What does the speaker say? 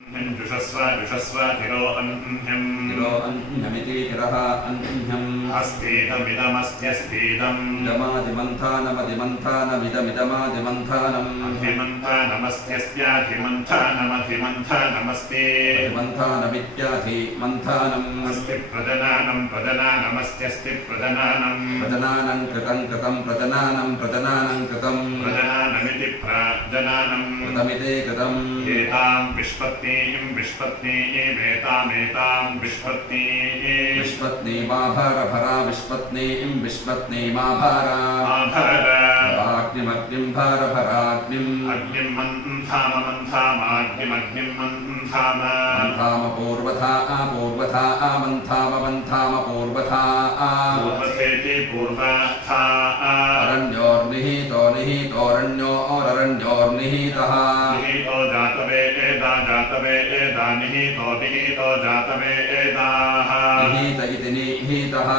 जुषस्व तिरो अन्यमिति तिरः अन्यम् अस्तीदमिदमस्त्यस्तीदम् इदमादिमन्थानमदिमन्थानमिदमिदमादिमन्थानम् अधिमन्थानमस्त्यस्त्याधिमन्थानमस्ति अधिमन्थानमित्याधिमन्थानम् अस्ति प्रजनानमस्त्यस्ति प्रजनानम् प्रजनानं कृतं प्रजनानं कृतं प्रजनानमिति प्रजनानम् कृतमिति कृतम् एतां विष्पत्नीमेतामेतां विष्पत्नीः विष्पत्नीमाभारभरा विष्पत्नीं विष्पत्नीमाभारा अग्निमग्निं भारभराग्निम् अग्निं मन्थामग्निमग्निं मन्थाम पूर्वथा मन्थाम पूर्वथा पूर्वथेति पूर्वथा अरण्योर्निहितोरण्योररण्योर्निहितः निहितो जातवे एदा निहितो जातवे एदाः निहित इति निहितः